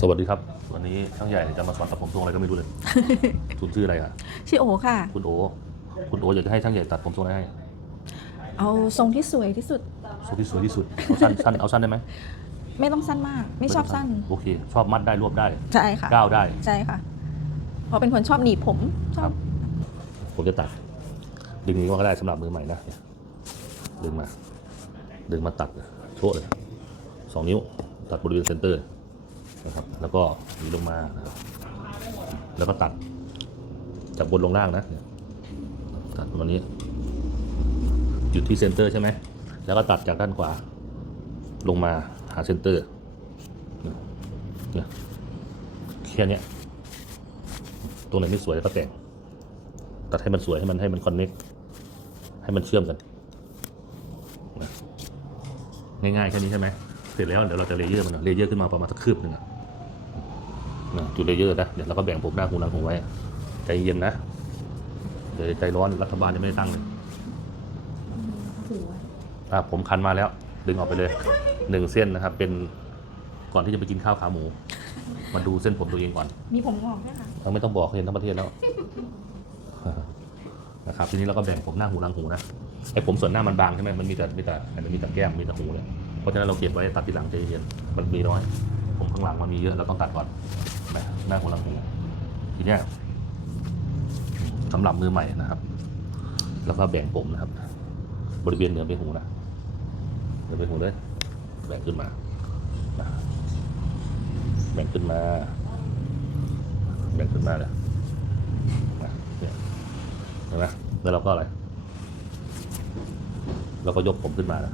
สวัสดีครับ วันนี้ช่างใหญ่จะมาสอนตัดผมทรงอะไรก็ไม่รู้เลย คุณชื่ออะไรอะชื่อโอค่ะ คุณโอ คุณโออยากจะให้ช่างใหญ่ตัดผมทรงอะไรให้ เอาทรงที่สวยที่สุด ทรงที่สวยที่สุด เอาสั้นสั้นเอาสั้นได้ไหมไม่ต้องสั้นมาก ไม่ชอบสั้น โอเค ชอบมัดได้รวบได้ ใช่ค่ะก้าวได้ ใช่ค่ะ เพราะเป็นคนชอบหนีบผมชคอรับบผมจะตัด ดึงนี้ก็ได้สำหรับมือใหม่นะเนี่ยดึงมา ดึงมาตัดโชว์เลยสองนิ้วตัดบริเวณเซนเตอร์ นะครับแล้วก็หวีลงมานะครับแล้วก็ตัดจากบนลงล่างนะตัดวันนี้หยุดที่เซนเตอร์ใช่ไหมแล้วก็ตัดจากด้านขวา ลงมาหาเซนเตอร์เนี่ยเนี่ยแค่เนี้ยตรงไหนไม่สวยก็แต่งตัดให้มันสวยให้มันให้มันคอนเน็กให้มันเชื่อมกันง่ายๆแค่นี้ใช่ไหมเสร็จแล้วเดี๋ยวเราจะเลเยอร์มันเลเยอร์ขึ้นมาประมาณสักคืบหนึ่งอะ นะจุดเลเยอร์นะเดี๋ยวเราก็แบ่งผมหน้าหูหลังหูไว้ ใจเย็นนะ เดี๋ยวใจร้อนรัฐบาลยังไม่ได้ตั้งเลยอะผมคันมาแล้ว ดึงออกไปเลยหนึ่งเส้นนะครับ เป็นก่อนที่จะไปกินข้าวขาหมู มาดูเส้นผมตัวเองก่อน มีผมงอกด้วยค่ะเราไม่ต้องบอกเห็นทั้งประเทศแล้วนะครับทีนี้เราก็แบ่งผมหน้าหูหลังหูนะไอ้ผมส่วนหน้ามันบางใช่ไหมมันมีแต่มีแต่มันมีแต่แก้มมีแต่หูเลยเพราะฉะนั้นเราเก็บไว้ตัดทีหลังใจเย็นมันมีน้อย ผมข้างหลังมันมีเยอะเราต้องตัดก่อน นะหน้าหูหลังหูทีเนี้ยสำหรับมือใหม่นะครับ แล้วก็แบ่งผมนะครับ บริเวณเหนือใบหูนะเหนือใบหูเลยแบ่งขึ้นมา แบ่งขึ้นมา แบ่งขึ้นมาเลยเนี่ยเห็นไหมแล้วเราก็อะไรเราก็ยกผมขึ้นมานะ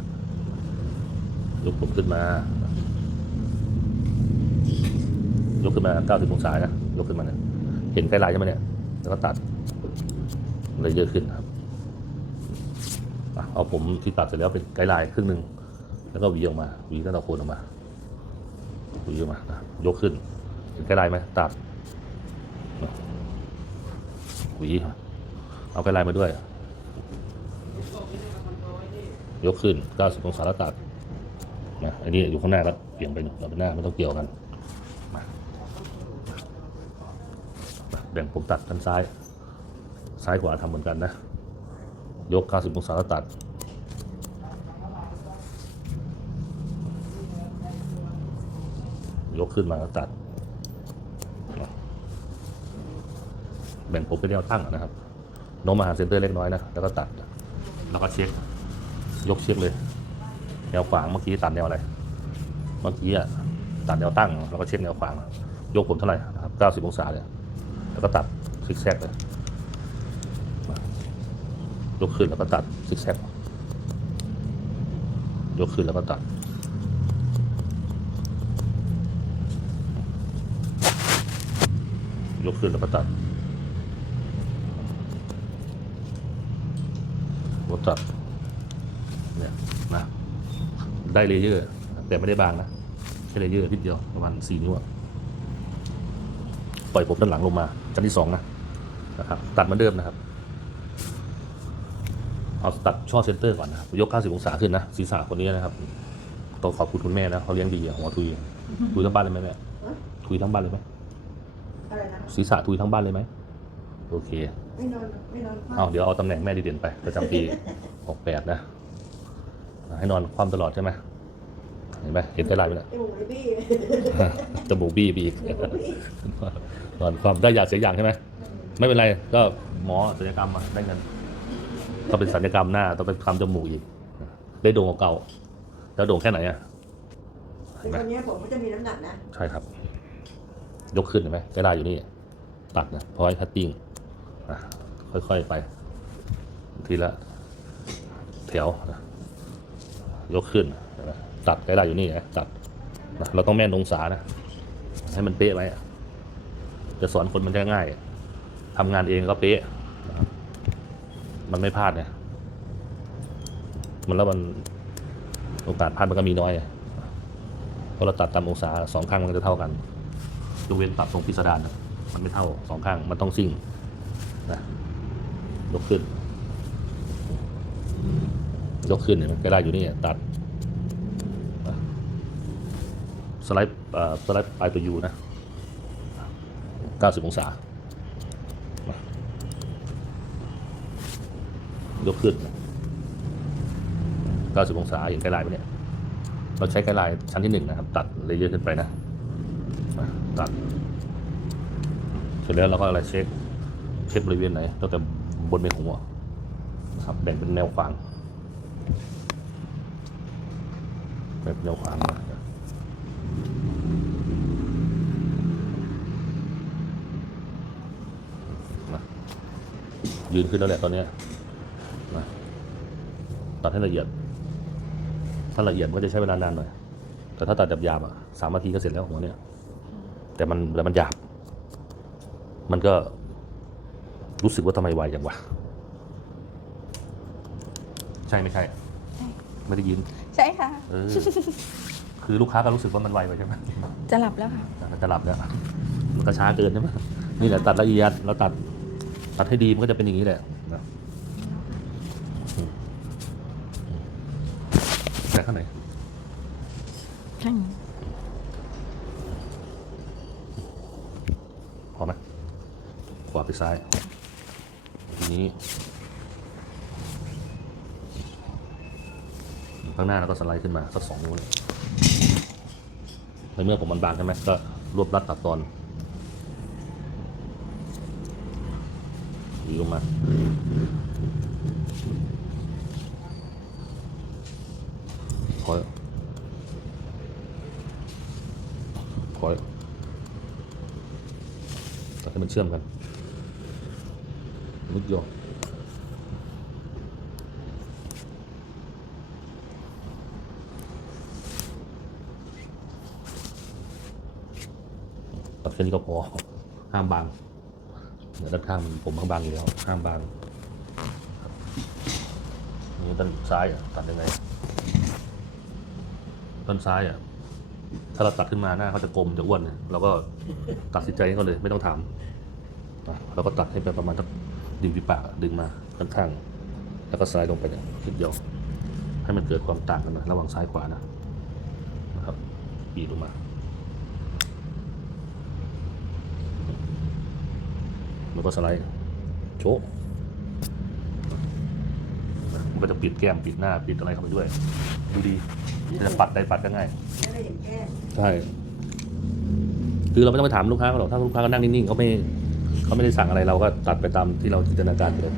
ยกผมขึ้นมา ยกขึ้นมา 90 องศานะ ยกขึ้นมาเนี่ย เห็นไกด์ไลน์ใช่ไหมเนี่ย แล้วก็ตัดเลยเยอะขึ้นครับ เอาผมที่ตัดเสร็จแล้วเป็นไกด์ไลน์ครึ่งหนึ่ง แล้วก็วีออกมา วีตั้งแต่โคนออกมาวีออกมานะยกขึ้น เห็นไกด์ไลน์ไหมตัดหวีเอาไกด์ไลน์มาด้วย ยกขึ้น 90 องศาแล้วตัดนะอันนี้อยู่ข้างหน้าก็เปลี่ยนไปหนึ่งเราเป็นหน้าไม่ต้องเกี่ยวกันมามา แบ่งผมตัดด้านซ้าย ซ้ายขวาทำเหมือนกันนะ ยก 90องศาแล้วตัด ยกขึ้นมาแล้วตัด แบ่งผมเป็นแนวตั้งนะครับโน้มมาหาเซนเตอร์เล็กน้อยนะ แล้วก็ตัด แล้วก็เช็ค ยกเช็คเลย แนวขวางเมื่อกี้ตัดแนวอะไร เมื่อกี้อะตัดแนวตั้ง แล้วก็เช็คแนวขวาง ยกผมเท่าไหร่นะครับ 90 องศาเลย แล้วก็ตัดซิกแซกเลยยกขึ้นแล้วก็ตัดซิกแซกยกขึ้นแล้วก็ตัดยกขึ้นแล้วก็ตัดรถตัดเนี่ยนะได้เลเยอร์แต่ไม่ได้บางนะแค่เลเยอร์นิดเดียวประมาณสี่นิ้วอะ ปล่อยผมด้านหลังลงมาชั้นที่สองนะนะครับตัดเหมือนเดิมนะครับเอาตัดช่อเซนเตอร์ก่อนนะครับยก 90 องศาขึ้นนะศีรษะคนนี้นะครับต้องขอบคุณคุณแม่นะเขาเลี้ยงดีอะหัวทุยทุยทั้งบ้านเลยไหมแม่ทุยทั้งบ้านเลยไหมอะไรนะศีรษะทุยทั้งบ้านเลยไหมโอเคไม่นอนไม่นอนคว่ำเอาเดี๋ยวเอาตำแหน่งแม่ดีเด่นไปประจำปี 68 นะ ให้นอนความตลอดใช่ไหม เห็นไหมเห็นไกด์ไลน์ไหมเนี่ยไอ้หมูไอ้บี้จมูกบี้ไปอีกนอนความได้ยาเสียอย่างใช่ไหมไม่เป็นไรก็หมอศัลยกรรมมาได้เงินต้องเป็นศัลยกรรมหน้าต้องเป็นทำจมูกอีกได้โด่งกว่าเก่าแล้วโด่งแค่ไหนอะแต่ตอนเนี้ยผมก็จะมีน้ำหนักนะใช่ครับ ยกขึ้นเห็นไหมไกด์ไลน์อยู่นี่ตัดนะพอยคัตติ้งอะค่อยๆไป ทีละแถวนะยกขึ้นเห็นไหม ตัดไกด์ไลน์อยู่นี่นะตัดนะเราต้องแม่นองศานะ ให้มันเป๊ะไว้จะสอนคนมันจะง่ายทำงานเองก็เป๊ะมันไม่พลาดเนี่ยมันแล้วมันโอกาสพลาดมันก็มีน้อยเพราะเราตัดตามองศาสองข้างมันจะเท่ากันยกเว้นตัดตรงพิสดารนะมันไม่เท่าสองข้างมันต้องซิ่งนะยกขึ้น ยกขึ้นเนี่ยมันก็ได้อยู่นี่ตัดนะ สไลด์สไลด์ปลายตัวยูนะ 90 องศายกขึ้น 90 องศาเห็นไกด์ไลน์ไหมเนี่ย เราใช้ไกด์ไลน์ชั้นที่หนึ่งนะครับ ตัดเลเยอร์ขึ้นไปนะ ตัด เสร็จแล้วเราก็อะไรเช็ค เช็คบริเวณไหนตั้งแต่บนไปหัวนะครับแบ่งเป็นแนวขวางแบ่งเป็นแนวขวางนะ ยืนขึ้นแล้วแหละตอนเนี้ยนะตัดให้ละเอียด ถ้าละเอียดมันก็จะใช้เวลานานหน่อย แต่ถ้าตัดหยาบๆอะสามนาทีก็เสร็จแล้วหัวเนี้ยแต่มันแต่มันหยาบ มันก็รู้สึกว่าทำไมไวจังวะ ใช่ไม่ใช่ ไม่ได้ยิน ใช่ค่ะ เออ คือลูกค้าก็รู้สึกว่ามันไวไปใช่ไหมจะหลับแล้วค่ะ จะหลับแล้วมันก็ช้าเกินใช่ไหมนี่แหละตัดละเอียดเราตัด ตัดให้ดีมันก็จะเป็นอย่างนี้แหละนะอืมอืมแต่ข้างไหนข้างนี้พอไหมขวาไปซ้ายทีนี้ข้างหน้าเราก็สไลด์ขึ้นมาสักสองนิ้วเลยในเมื่อผมมันบางใช่ไหมก็รวบรัดตัดตอนหวี ลงมา พอยพอยตัดให้มันเชื่อมกันนิดเดียวตัดแค่นี้ก็พอห้ามบาง ดี๋ยวด้านข้างมันผมบางๆอยู่แล้วห้ามบางนี่ด้านซ้ายอะตัดยังไงด้านซ้ายอะถ้าเราตัดขึ้นมาหน้าเขาจะกลมจะอ้วนเนี่ยเราก็ตัดสินใจให้เขาเลยไม่ต้องถามเราก็ตัดให้เป็นประมาณทักดึงปีปากดึงมาด้านข้างแล้วก็สไลด์ลงไปเนี่ยทีเดียว ให้มันเกิดความต่างกันนะระหว่างซ้ายขวานะนะครับบีลงมา แล้วก็สไลด์โชมันก็จะปิดแก้มปิดหน้าปิดอะไรเข้าไปด้วย ดูดีจะปัดได้ปัดก็ง่ายใช่คือเราไม่ต้องไปถามลูกค้าเขาหรอกถ้าลูกค้าก็นั่งนิ่งๆเขาไม่เขาไม่ได้สั่งอะไรเราก็ตัดไปตามที่เราจินตนาการเลย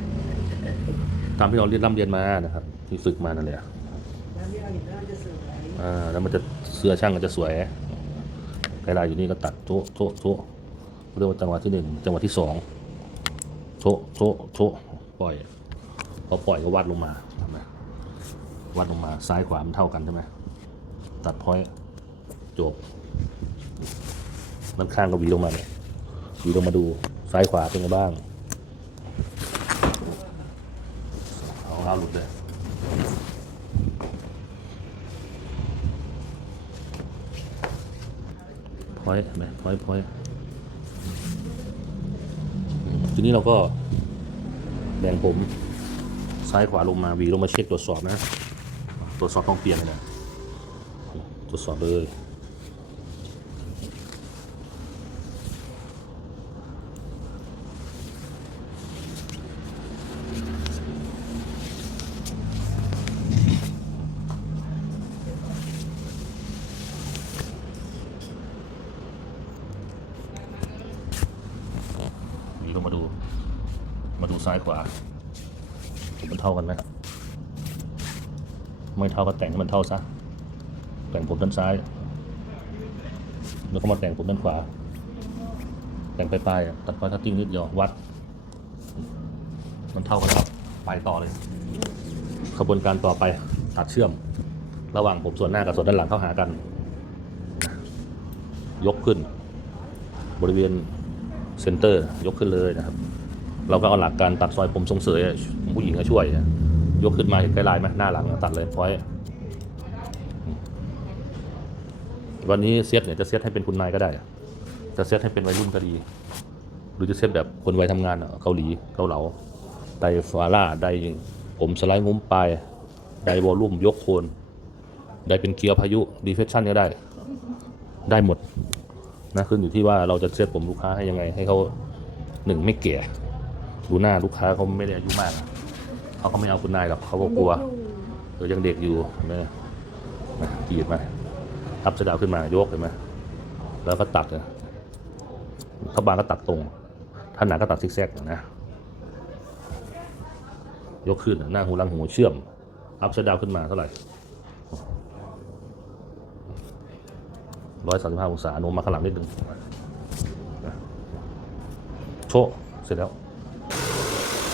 ตามที่เราเรียนร่ำเรียนมานะครับ ที่ฝึกมานั่นแหละแล้วที่เราเห็นมันจะสวยอ่าแล้วมันจะเสื้อช่างก็จะสวยไกลายอยู่นี่ก็ตัดโชะโชะโชะเรียกว่าจังหวะที่หนึ่งจังหวะที่สอง โชะโชะโชะปล่อยพอปล่อยก็วัดลงมาทำไมวัดลงมาซ้ายขวามันเท่ากันใช่ไหมตัดพอยจบด้านข้างก็วีลงมาเนี่ยวีลงมาดูซ้ายขวาเป็นไงบ้างเอาเอาหลุดเลยพอยไหมพอยพอย ทีนี้เราก็แบ่งผมซ้ายขวาลงมาวีลงมาเช็คตรวจสอบนะ ตรวจสอบต้องเปลี่ยนเลยนะ ตรวจสอบเลย มาดูซ้ายขวา มันเท่ากันไหมครับ ไม่เท่าก็แต่งให้มันเท่าซะ แต่งผมด้านซ้าย แล้วก็มาแต่งผมด้านขวา แต่งปลายๆตัดปลายทัตติ้งนิดเดียววัด มันเท่ากันแล้วไปต่อเลย ขบวนการต่อไปตัดเชื่อม ระหว่างผมส่วนหน้ากับส่วนด้านหลังเข้าหากัน ยกขึ้น บริเวณเซนเตอร์ ยกขึ้นเลยนะครับ เราก็เอาหลักการตัดซอยผมทรงเสยอะผู้หญิงก็ช่วย ยกขึ้นมาเห็นไกด์ไลน์ไหมหน้าหลังตัดเลยพอยต์วันนี้เซตเนี่ยจะเซตให้เป็นคุณนายก็ได้ จะเซตให้เป็นวัยรุ่นก็ดี หรือจะเซตแบบคนวัยทำงานเกาหลีเกาเหลาไดฟาร่าไดผมสไลด์งุ้มปลายไดวอลลุ่มยกโคนไดเป็นเกียร์พายุดีเฟคชั่นก็ได้ ได้หมดนะขึ้นอยู่ที่ว่าเราจะเซตผมลูกค้าให้ยังไงให้เขาหนึ่งไม่แก่ ดูหน้าลูกค้าเขาไม่ได้อายุมาก เขาก็ไม่เอาคุณนายหรอกเขาก็กลัวเออยังเด็กอยู่เห็นไหมนะจีดมาทับเสอดาวขึ้นมายกเห็นไหมแล้วก็ตัดนะถ้าบางก็ตัดตรง ถ้าหนาก็ตัดซิกแซกนะ ยกขึ้นหน้าหูลังหูเชื่อม อัพเซดาวขึ้นมาเท่าไหร่ร้อยสามสิบห้าองศาโน้มมาข้างหลังนิดนึงโชว์เสร็จแล้ว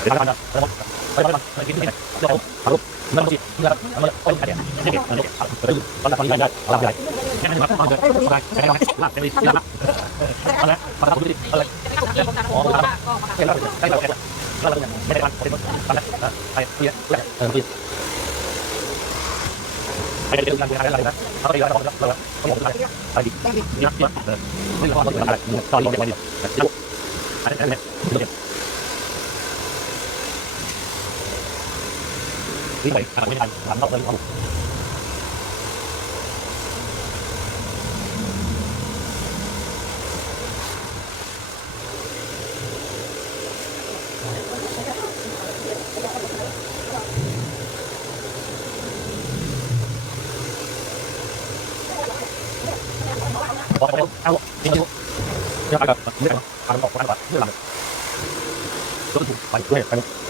นะแล้วมีเอาไปไปไปลงไปตรงนี้ไม่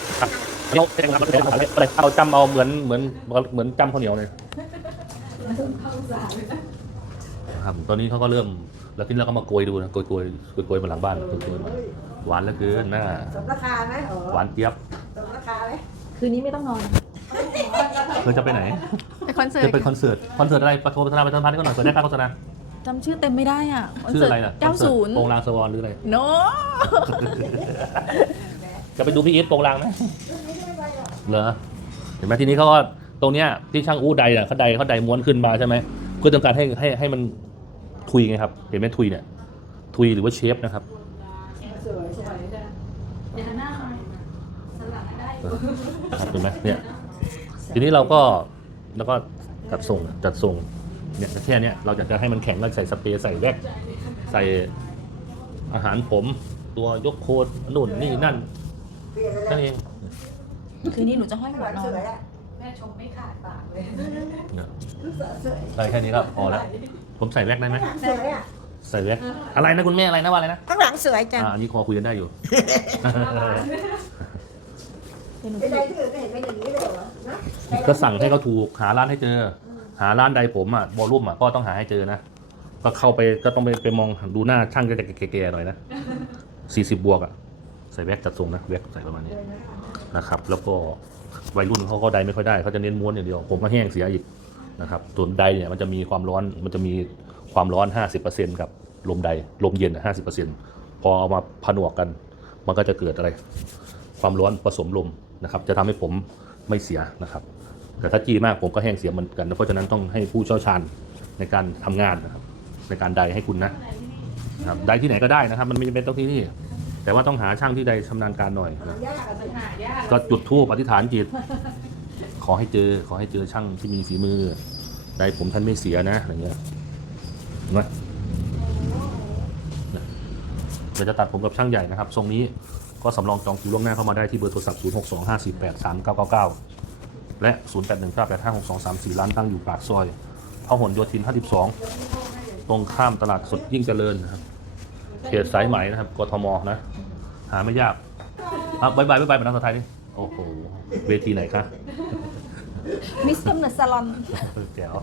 เดี๋ยวเป็นงมันเป็นอะไรอะไรเอาจำเอาเหมือนเหมือนเหมือนจำข้าวเหนียวเลยครับตอนนี้เขาก็เริ่มแล้วทีนี้เราก็มาโกยดูนะโกยโกยโกยโกยมาหลังบ้านโกยโกยมาหวานเหลือเกินน่าสมราคาไหมโอ้หวานเจี๊ยบสมราคาไหมคืนนี้ไม่ต้องนอนเธอจะไปไหนไปคอนเสิร์จะไปคอนเสิร์ตคอนเสิร์ตอะไรประโทรพัฒนาประชาพันธ์ก็หน่อยเปิดได้ค่าโฆษณาจำชื่อเต็มไม่ได้อะชื่ออะไรล่ะเก้าศูนย์โปงลางสวรรค์หรืออะไรโนจะไปดูพี่อีทโปงลางไหม เหรอเห็นไหมทีนี้เขาก็ตรงเนี้ยที่ช่างอู้ใดอะเขาใดเขาใดม้วนขึ้นมาใช่ไหมเพื่อต้องการให้ให้ให้มันทุยไงครับ เห็นไหมทุยเนี่ยทุยหรือว่าเชฟนะครับสวยสวยครับเห็นไหมเนี่ยทีนี้เราก็แล้วก็จัดส่งจัดส่งเนี่ยแค่เนี้ยเราอยากจะให้มันแข็งก็ใส่สเปรย์ใส่แว็กซ์ใส่อาหารผม ตัวยกโคนนู่นนี่นั่นเปลี่ยนเลยนั่นเอง คืนนี้หนูจะห้อยหัวนอสนวยอะแม่ชมไม่ขาดปากเลยสวยใส่แค่นี้ก็พอแล้ว ผมใส่แว็กซ์ได้ไหม สวยอะใส่แว็กซ์อะไรนะคุณแม่อะไรนะว่าอะไรนะ ข้างหลังสวยจังอ่าอันนี้คอคุยกันได้อยู่เดี๋ยวหนูเป็นไรที่อื่นก็เห็นเป็นอย่างนี้เลยเหรอนะก็สั่งให้เขาถูกหาร้านให้เจอ หาร้านใดผมอะบอลลุ่มอะก็ต้องหาให้เจอนะ ก็เข้าไปก็ต้องไปไปมองดูหน้าช่างจะแก่ๆหน่อยนะสี่สิบบวกอะ ใส่แว็กจัดทรงนะแว็กใส่ประมาณนี้นะค นะครับ แล้วก็วัยรุ่นเขาก็ใดไม่ค่อยได้เขาจะเน้นม้วนอย่างเดียว ผมก็แห้งเสียอีกนะครับส่วนใดเนี่ยมันจะมีความร้อนมันจะมีความร้อน 50%กับลมใดลมเย็นห้าสิบเปอร์เซ็นต์พอเอามาผนวกกัน มันก็จะเกิดอะไร ความร้อนผสมลมนะครับ จะทำให้ผมไม่เสียนะครับ แต่ถ้าจีมากผมก็แห้งเสียเหมือนกัน เพราะฉะนั้นต้องให้ผู้เชี่ยวชาญในการทำงานนะครับในการใดให้คุณนะนะครับใดที่ไหนก็ได้นะครับ มันไม่จำเป็นต้องที่นี่ แต่ว่าต้องหาช่างที่ใดชำนาญการหน่อยนะยากอะสิหายากก็จุดทูปอธิษฐานจิต ขอให้เจอขอให้เจอช่างที่มีฝีมือใดผมท่านไม่เสียนะอะไรเงี้ยเห็นไหมเนี่ยเดี๋ยวจะตัดผมกับช่างใหญ่นะครับ ทรงนี้ก็สำรองจองคิวล่วงหน้าเข้ามาได้ที่เบอร์โทรศัพท์ 0 6 2 5 4 8 3 9 9 9 และ 0 8 1 9 8 5 6 2 3 4 ร้านตั้งอยู่ปากซอยพหลโยธิน 52 ตรงข้ามตลาดสดยิ่งเจริญนะครับ เขตสายไหมนะครับกทมนะ หาไม่ยากอะบายบายบายบายเป็นนักสไทยนี่โอ้โหเวทีไหนคะมิสกำเนิดซาลอน แจ๋ว